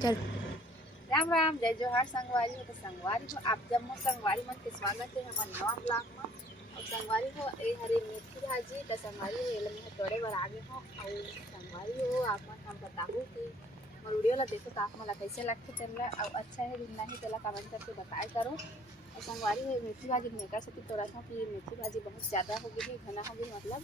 चल। राम राम जय जोहार संगवारी हो। तो संगवारी हो आप जब मोर संगवारी मन के स्वागत है हमारे नवा ब्लॉग में। और संगवारी हो ए हरे मेथी भाजी तो संगवारी हो एला मैं तोड़े बर आगे हो। और संगवारी हो आप मन हम बताबू कि मोर वीडियो ला देखो तो आप मोला कैसे लगथे तेला और अच्छा है कि नहीं तेला कमेंट करके बताए करो। और संगवारी हो मेथी भाजी मेकर से तोड़ा था कि मेथी भाजी बहुत ज़्यादा हो गई घना हो गई मतलब।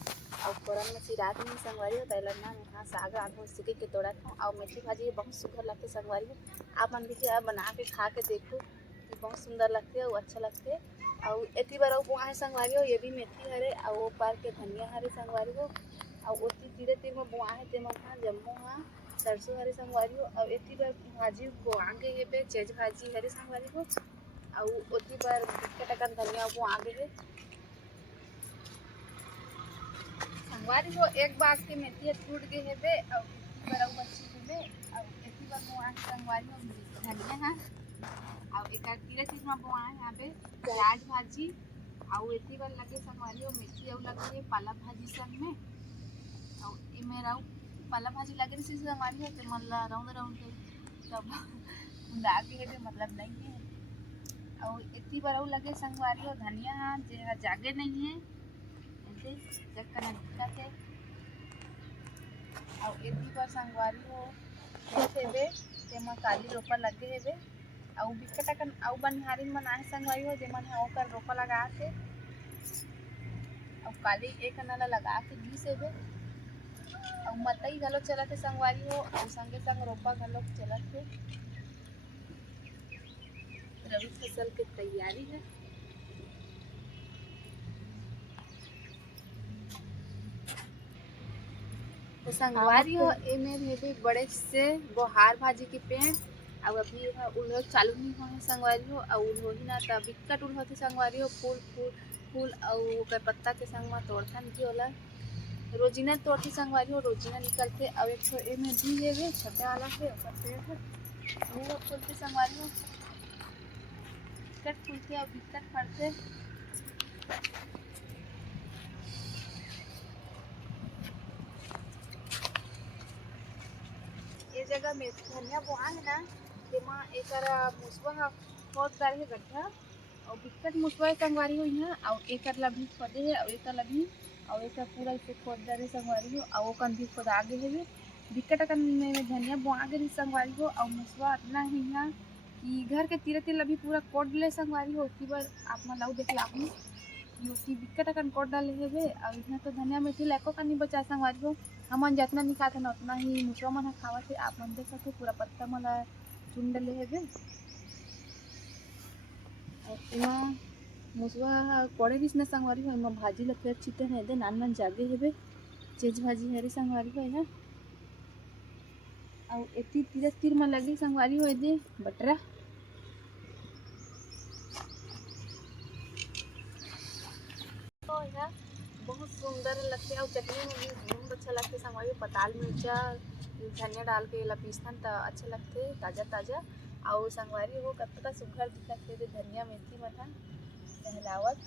और फोरन में सिरात नहीं संगवारी हो तैला ना मैं साग आधो सीखे के तोड़ा था। और मेथी भाजी बहुत सुघर लगते संगवारी हो। आप मन भी बना के खा के देखो कि बहुत सुंदर लगते और अच्छा लगते। और एती बार बुआ है संगवारी हो ये भी मेथी हरे और वो पार के धनिया हरे संगवारी हो। और ओती तीरे तीर में बुआ है ते मन हा जम्मो हा सरसों हरे संगवारी हो। और एती बार भाजी बुआ के हेबे चेज भाजी हरे संगवारी हो। और ओती बार बिकट अकन धनिया बुआ के है संगवारी हो। एक बाग के मेथी टूट गए हेबे और एती बार बच्ची हेबे। और एती बार बुआ के संगवारी हो धनिया हा और एक तीरे तीर में बुआए यहाँ पे प्याज भाजी। और एती बार लगे संगवारी हो मेथी और लगे पाला भाजी संग में। और इमे राउ पाला भाजी लगे से संगवारी हो ते मन ला राउंड राउंड के सब उंडा के हेबे मतलब नहीं है। और एती बार और लगे संगवारी हो धनिया हाँ जे जागे नहीं है ऐसे चेक करना दिक्कत है। और एती बार संगवारी हो खेत हेबे तेमा काली रोपा लगे हेबे। और बिकट अकन अउ बनिहारिन मन आहे संगवारी हो जेमन ह ओकर रोपा लगा के और काली एक अनाला लगा के घिस हेबे। और मतई घलो चलत है संगवारी हो और संगे संग रोपा घलो चलत है। रबी फसल के तैयारी है। तो संगवारी हो एमे हेबे बड़े से बोहार भाजी के पेड़। और अभी उल्हो चालू नहीं हो है संगवारी हो और उल्हो ही ना त बिकट उल्हो थे संगवारी हो फूल फूल फूल और ओकर पत्ता के संग में तोड़थन की ओला रोजिना तोड़ती संगवारी हो रोजिना निकलते। और एक ठो एमे दी हेबे छोटे वाला के ओकर पेड़ है वो फूलते संगवारी हो बिकट फूलते और बिकट फलते। ये जगह में धनिया बोआ है ना तेमा एकर मुसवा ह खोद डाले है गड्ढा और बिकट मुसवा संगवारी हो यहाँ। और एकर ला भी खोदे है और एकर ला भी और एकर पूरा इसे खोद डाले संगवारी हो और ओकन भी खोद आगे है बिकट अकन में धनिया बोआ गए संगवारी हो। और मुसवा इतना है यहाँ कि घर के तीरे तीर भी पूरा कोड ले संगवारी हो उसी बार आप मन लाऊ देख लागू योती बिकट अकन कोड डाले हेबे। और इतना तो धनिया मेथी लाको का नहीं बचा संगवारी हो हमन जितना नहीं खाते ना उतना ही मुसवा मन खावत है। आप मन देख सकते पूरा पत्ता मला चुन डले हेबे। और इमा मुसवा कोड़े दिस न संगवारी हो इमा भाजी ला फेर छिटे है दे नान नान जागे हेबे चेज भाजी हरे संगवारी हो ना। और एती तीर तीर में लगे संगवारी हो दे बटरा तो यहाँ बहुत सुंदर लगते और चटनी में भी बहुत अच्छा लगते संगवारी पताल मिर्चा धनिया डाल के ला पीसथन तो अच्छा लगते ताज़ा ताज़ा। और संगवारी हो कतका सुघर दिखत है धनिया मेथी मन ह टहलावत।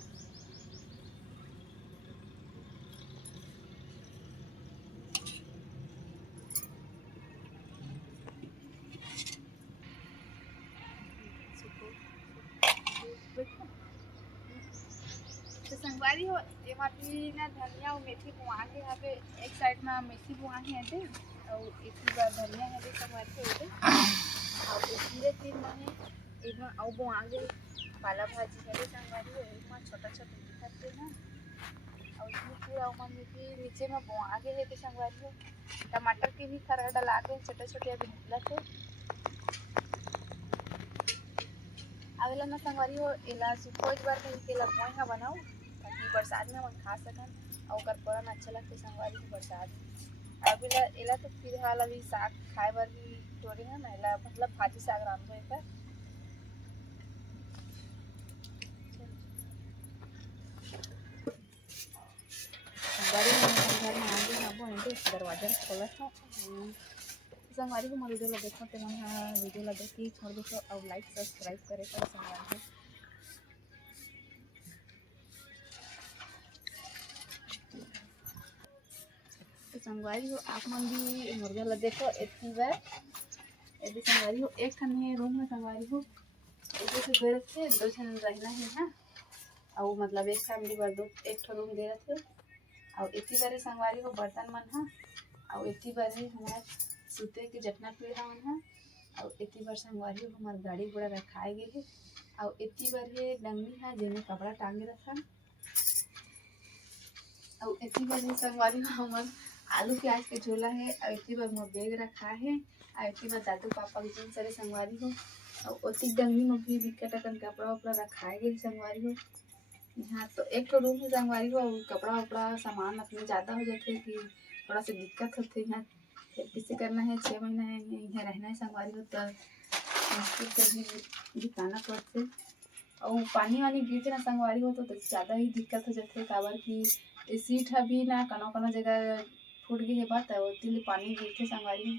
तो संगवारी हो एमा भी ना धनिया और मेथी बुआ के यहाँ पे एक साइड में मेथी बुआ है दे और एक ही बार धनिया है दे संगवारी हो दे। और धीरे धीरे में एमा और बुआ के पाला भाजी है दे संगवारी हो एमा छोटा छोटा दिखत है ना। और इसमें पूरा उमन भी नीचे में बुआ के है दे संगवारी हो टमाटर के भी खरा डला के छोटे छोटे अभी निकलत है। अगला ना संगवारी हो एला सुखोज बार कहीं के लगवाई हा बनाऊ ताकि बरसात में हम खा सकन और ओकर परन अच्छा लगते संगवारी हो बरसात। अभी ला एला तो फिलहाल अभी साग खाए बर भी तोड़े हैं ना एला मतलब भाजी साग रांधो एकर। संगवारी हो घर में आगे हाबो एंडे दरवाजा खोलत हो संगवारी को मोर वीडियो ला देखो ते मन हा वीडियो ला देखी छोड़ दो और लाइक सब्सक्राइब करे कर संगवारी हो। तो संगवारी हो आप मन भी मुर्गा ला देखो एथी बार यदि संगवारी हो एक ठन है रूम में संगवारी हो ऐसे से दे रखे दो ठन रहना है ना और मतलब एक फैमिली बर दो एक ठो रूम दे रखे और इतनी बारे संगवारी हो बर्तन मन हा और इतनी बार है हमारे सूते के जटना पीढ़ा मन हा और इतनी बार संगवारी हो हमारे गाड़ी घोड़ा रखाए गए है और इतनी बार है डंगी है जिनमें कपड़ा टांगे रखा और इतनी बार है संगवारी हो हमारे आलू प्याज के झोला है और इतनी बार मोर बैग रखा है और इतनी बार दादू पापा के जिन सारे संगवारी हो और उतनी डंगी में भी दिक्कत अकन कपड़ा वपड़ा रखाए गए संगवारी हो यहाँ तो एक तो रूम में संगवारी हो कपड़ा वपड़ा सामान अपने ज़्यादा हो जाते कि थोड़ा सा दिक्कत होती है फिर किसी करना है 6 महीना है यहाँ रहना है संगवारी हो तो मुश्किल से भी बिताना पड़ते और पानी वानी गिरते ना संगवारी हो तो ज़्यादा ही दिक्कत हो जाते काबर की सीट अभी ना कनो कनो जगह फूट गई है बात है उतनी पानी गिरते संगवारी